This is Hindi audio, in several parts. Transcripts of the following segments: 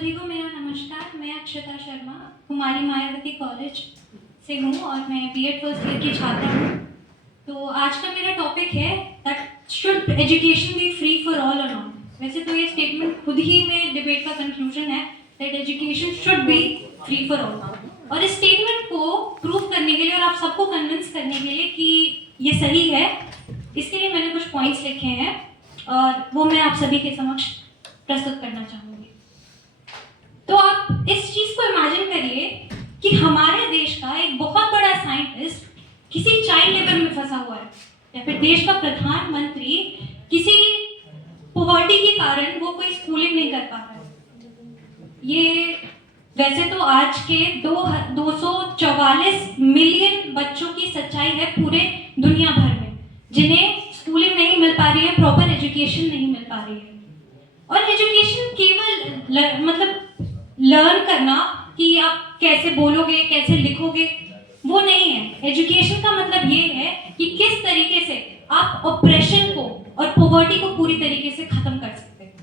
सभी को मेरा नमस्कार। मैं अक्षता शर्मा कुमारी मायावती कॉलेज से हूँ और मैं बीएड फर्स्ट ईयर की छात्रा हूँ। तो आज का मेरा टॉपिक है that should education B free for all और नॉट। वैसे तो ये स्टेटमेंट खुद ही में डिबेट का कंक्लूजन है that education should be free for all. और इस स्टेटमेंट को प्रूव करने के लिए और आप सबको कन्विंस करने के लिए कि ये सही है, इसके लिए मैंने कुछ पॉइंट्स लिखे हैं और वो मैं आप सभी के समक्ष प्रस्तुत करना चाहूँगी। तो आप इस चीज को इमेजिन करिए कि हमारे देश का एक बहुत बड़ा साइंटिस्ट किसी चाइल्ड लेबर में फंसा हुआ है, या फिर देश का प्रधानमंत्री किसी पॉवर्टी के कारण वो कोई स्कूलिंग नहीं कर पा रहा है। ये वैसे तो आज के 244 मिलियन बच्चों की सच्चाई है पूरे दुनिया भर में, जिन्हें स्कूलिंग नहीं मिल पा रही है, प्रॉपर एजुकेशन नहीं मिल पा रही है। और एजुकेशन केवल मतलब लर्न करना कि आप कैसे बोलोगे, कैसे लिखोगे, वो नहीं है। एजुकेशन का मतलब ये है कि किस तरीके से आप ऑपरेशन को और पॉवर्टी को पूरी तरीके से खत्म कर सकते हैं।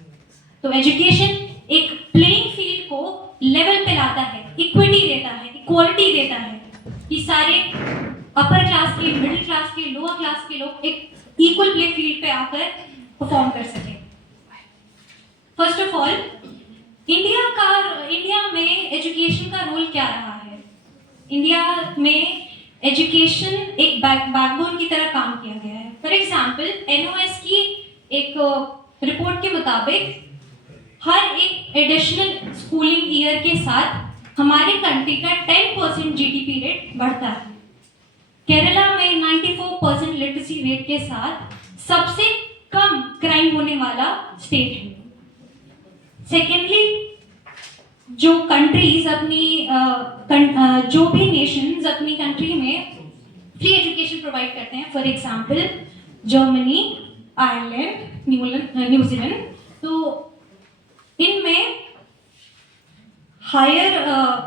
तो एजुकेशन एक प्लेइंग फील्ड को लेवल पे लाता है, इक्विटी देता है, इक्वालिटी देता है कि सारे अपर क्लास के, मिडिल क्लास के, लोअर क्लास के लोग एक इक्वल प्ले फील्ड पे आकर परफॉर्म कर सकें। फर्स्ट ऑफ ऑल, इंडिया में एजुकेशन का रोल क्या रहा है? इंडिया में एजुकेशन एक बैकबोन की तरह काम किया गया है। फॉर एग्जाम्पल, एनओएस की एक रिपोर्ट के मुताबिक हर एक एडिशनल स्कूलिंग ईयर के साथ हमारे कंट्री का 10% जीडीपी रेट बढ़ता है। केरला में 94% लिटरेसी रेट के साथ सबसे कम क्राइम होने वाला स्टेट है। सेकेंडली, जो कंट्रीज अपनी जो भी नेशंस अपनी कंट्री में फ्री एजुकेशन प्रोवाइड करते हैं, for example Germany, Ireland, New Zealand, तो इनमें हायर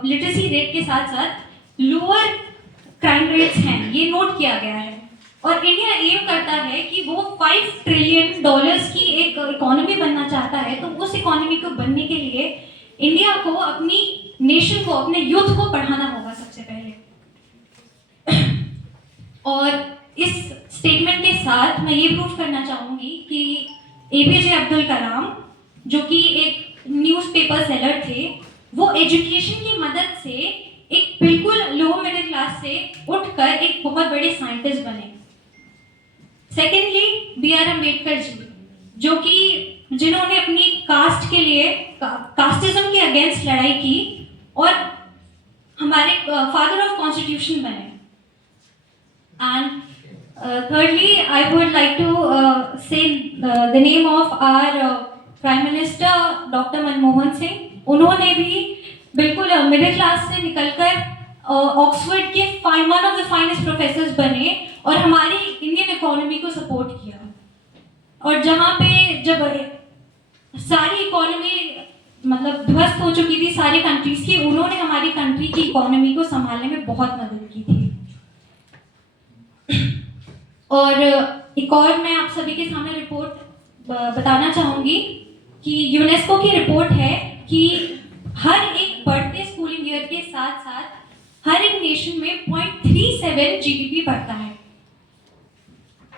लिटरेसी रेट के साथ साथ लोअर क्राइम रेट्स हैं, ये नोट किया गया है। और इंडिया एम करता है कि वो $5 ट्रिलियन की एक इकोनॉमी बनना चाहता है। तो उस इकोनॉमी को बनने के लिए इंडिया को अपनी नेशन को, अपने यूथ को पढ़ाना होगा सबसे पहले। और इस स्टेटमेंट के साथ मैं ये प्रूफ करना चाहूंगी कि एपीजे अब्दुल कलाम, जो कि एक न्यूज़पेपर सेलर थे, वो एजुकेशन की मदद से एक बिल्कुल लो मिडिल क्लास से उठकर एक बहुत बड़े साइंटिस्ट बने। Secondly, B R. अम्बेडकर जी, जो कि जिन्होंने अपनी कास्ट के लिए, कास्टिज्म के अगेंस्ट लड़ाई की और हमारे फादर ऑफ कॉन्स्टिट्यूशन बने। And thirdly, I would like to say the name of our Prime Minister doctor Manmohan Singh. उन्होंने भी बिल्कुल मिडिल क्लास से निकलकर ऑक्सफोर्ड के one of the finest professors बने और हमारी इंडियन इकोनॉमी को सपोर्ट किया। और जहाँ पे जब सारी इकोनॉमी मतलब ध्वस्त हो चुकी थी सारी कंट्रीज की, उन्होंने हमारी कंट्री की इकोनॉमी को संभालने में बहुत मदद की थी। और एक और मैं आप सभी के सामने रिपोर्ट बताना चाहूँगी कि यूनेस्को की रिपोर्ट है कि हर एक बढ़ते स्कूलिंग ईयर के साथ साथ हर एक नेशन में 0.37 जीडीपी बढ़ता है।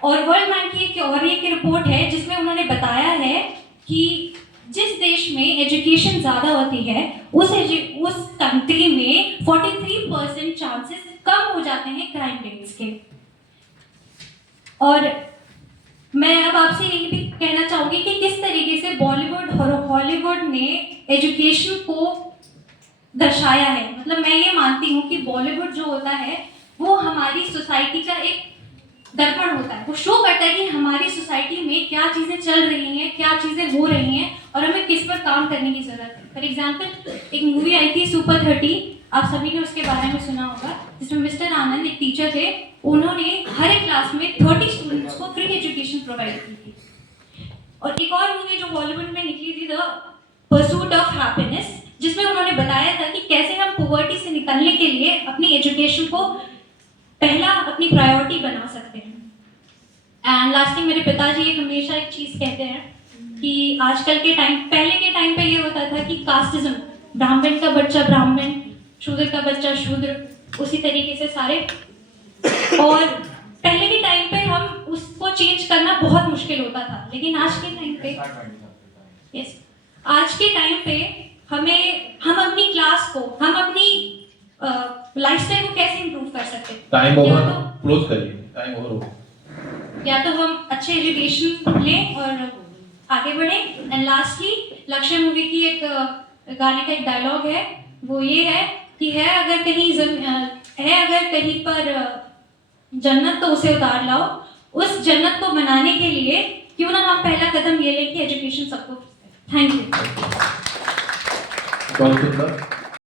और वर्ल्ड बैंक की एक और एक रिपोर्ट है जिसमें उन्होंने बताया है कि जिस देश में एजुकेशन ज़्यादा होती है उस कंट्री में 43% चांसेस कम हो जाते हैं क्राइम रेट्स के। और मैं अब आपसे ये भी कहना चाहूँगी कि किस तरीके से बॉलीवुड और हॉलीवुड ने एजुकेशन को दर्शाया है। मतलब मैं ये मानती हूँ कि बॉलीवुड जो होता है वो हमारी सोसाइटी का एक दर्पण होता है। वो शो करता है कि हमारी सोसाइटी में क्या चीज़ें चल रही हैं, क्या चीज़ें हो रही हैं और हमें किस पर काम करने की ज़रूरत है। फॉर एग्जाम्पल, एक मूवी आई थी सुपर 30, आप सभी ने उसके बारे में सुना होगा, जिसमें मिस्टर आनंद एक टीचर थे। उन्होंने हर एक क्लास में 30 स्टूडेंट्स को फ्री एजुकेशन प्रोवाइड की थी। और एक और मूवी जो बॉलीवुड में निकली थी, द परसूट ऑफ हैप्पीनेस, जिसमें उन्होंने बताया था कि कैसे हम पॉवर्टी से निकलने के लिए अपनी एजुकेशन को पहला अपनी प्रायोरिटी बना सकते हैं। एंड लास्टली, मेरे पिताजी हमेशा एक चीज़ कहते हैं कि आजकल के टाइम, पहले के टाइम पे ये होता था कि कास्टिज्म, ब्राह्मण का बच्चा ब्राह्मण, शूद्र का बच्चा शूद्र, उसी तरीके से सारे। और पहले के टाइम पे हम उसको चेंज करना बहुत मुश्किल होता था, लेकिन आज के टाइम पे आज के टाइम पे हम अपनी क्लास को, हम अपनी लाइफस्टाइल को कैसे इंप्रूव कर सकते हैं? टाइम ओवर, क्लोज करिए, टाइम ओवर। या तो हम अच्छे एजुकेशन लें और आगे बढ़े। एंड लास्टली लक्ष्य मूवी की एक गाने का एक डायलॉग है, वो ये है कि है अगर कहीं पर जन्नत तो उसे उतार लाओ, उस जन्नत को बनाने के लिए क्यों ना हम पहला कदम ये लें कि एजुकेशन सबको। Thank you. बहुत सुंदर।